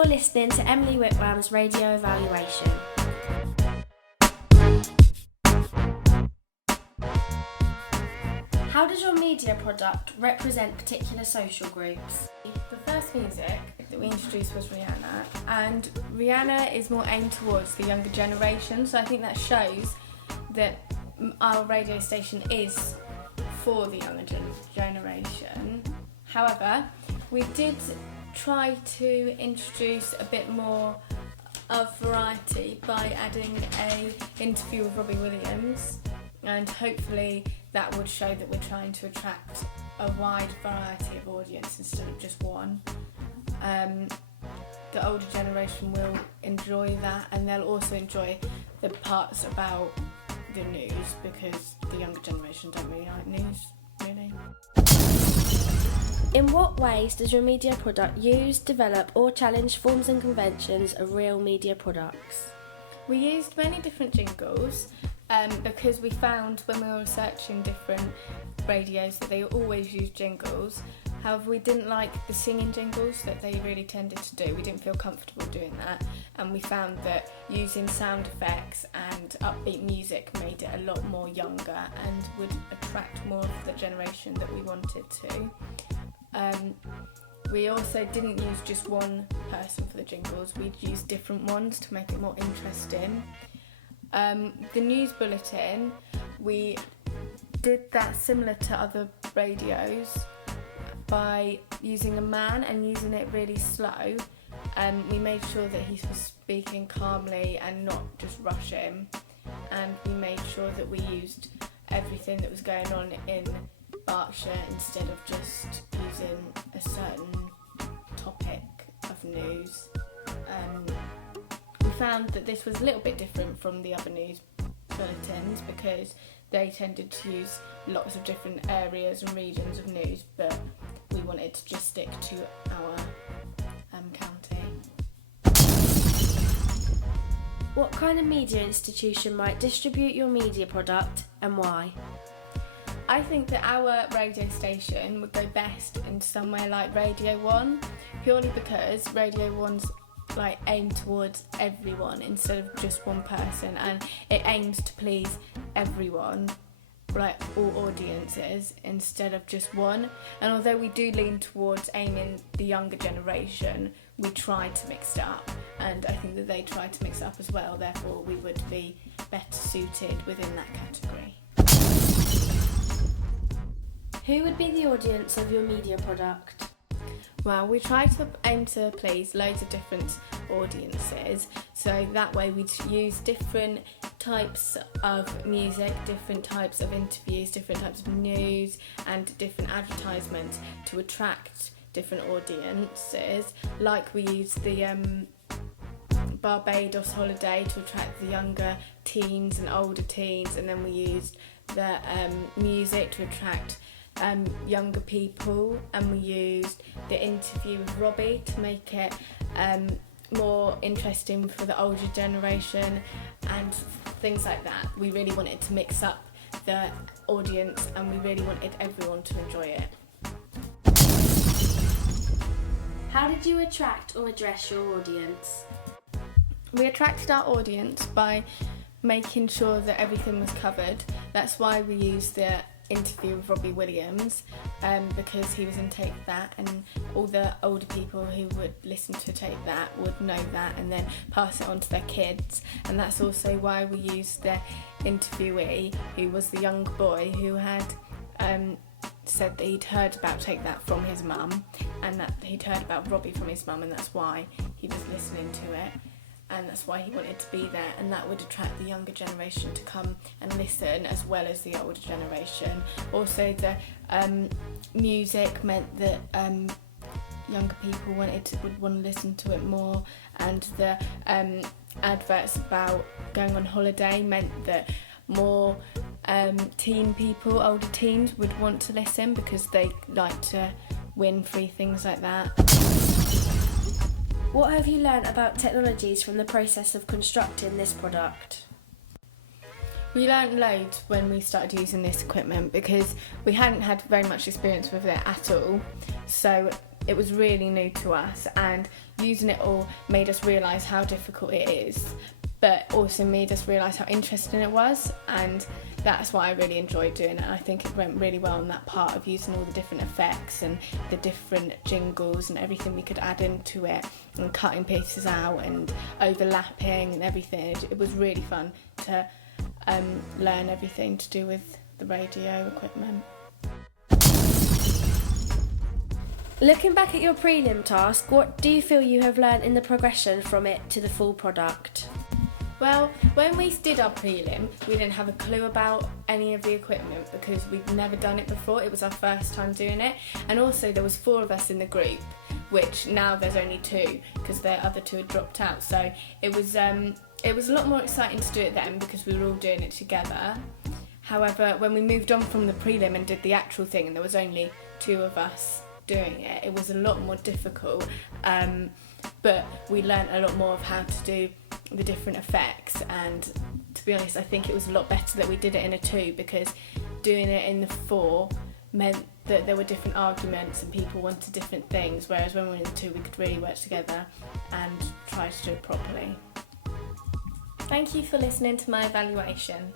You're listening to Emily Whitram's Radio Evaluation. How does your media product represent particular social groups? The first music that we introduced was Rihanna, and Rihanna is more aimed towards the younger generation, so I think that shows that our radio station is for the younger generation. However, we did try to introduce a bit more of variety by adding an interview with Robbie Williams, and hopefully that would show that we're trying to attract a wide variety of audience instead of just one. The older generation will enjoy that, and they'll also enjoy the parts about the news, because the younger generation don't really like news, really. In what ways does your media product use, develop or challenge forms and conventions of real media products? We used many different jingles because we found when we were researching different radios that they always use jingles. However, we didn't like the singing jingles that they really tended to do. We didn't feel comfortable doing that, and we found that using sound effects and upbeat music made it a lot more younger and would attract more of the generation that we wanted to. We also didn't use just one person for the jingles. We'd use different ones to make it more interesting. The news bulletin, we did that similar to other radios by using a man and using it really slow. We made sure that he was speaking calmly and not just rushing, and we made sure that we used everything that was going on in Berkshire instead of just using a certain topic of news. We found that this was a little bit different from the other news bulletins because they tended to use lots of different areas and regions of news, but we wanted to just stick to our county. What kind of media institution might distribute your media product and why? I think that our radio station would go best in somewhere like Radio 1, purely because Radio 1's aimed towards everyone instead of just one person, and it aims to please everyone, all audiences instead of just one. And although we do lean towards aiming the younger generation, we try to mix it up, and I think that they try to mix it up as well, therefore we would be better suited within that category. Who would be the audience of your media product? Well, we try to aim to please loads of different audiences, so that way we'd use different types of music, different types of interviews, different types of news and different advertisements to attract different audiences. Like we used the Barbados holiday to attract the younger teens and older teens, and then we used the music to attract younger people, and we used the interview with Robbie to make it more interesting for the older generation and things like that. We really wanted to mix up the audience, and we really wanted everyone to enjoy it. How did you attract or address your audience? We attracted our audience by making sure that everything was covered. That's why we used the interview with Robbie Williams, because he was in Take That, and all the older people who would listen to Take That would know that and then pass it on to their kids. And that's also why we used the interviewee, who was the young boy who had said that he'd heard about Take That from his mum, and that he'd heard about Robbie from his mum, and that's why he was listening to it, and that's why he wanted to be there, and that would attract the younger generation to come and listen as well as the older generation. Also, the music meant that younger people would want to listen to it more, and the adverts about going on holiday meant that more teen people, older teens, would want to listen because they like to win free things like that. What have you learnt about technologies from the process of constructing this product? We learnt loads when we started using this equipment because we hadn't had very much experience with it at all. So it was really new to us, and using it all made us realise how difficult it is, but also made us realise how interesting it was, and that's what I really enjoyed doing it. I think it went really well on that part of using all the different effects and the different jingles and everything we could add into it, and cutting pieces out and overlapping and everything. It was really fun to learn everything to do with the radio equipment. Looking back at your prelim task, what do you feel you have learned in the progression from it to the full product? Well, when we did our prelim, we didn't have a clue about any of the equipment because we'd never done it before. It was our first time doing it, and also there was 4 of us in the group, which now there's only 2 because the other 2 had dropped out. So it was a lot more exciting to do it then because we were all doing it together. However, when we moved on from the prelim and did the actual thing, and there was only 2 of us doing it, it was a lot more difficult. But we learnt a lot more of how to do the different effects, and to be honest, I think it was a lot better that we did it in a 2 because doing it in the 4 meant that there were different arguments and people wanted different things, whereas when we were in the 2 we could really work together and try to do it properly. Thank you for listening to my evaluation.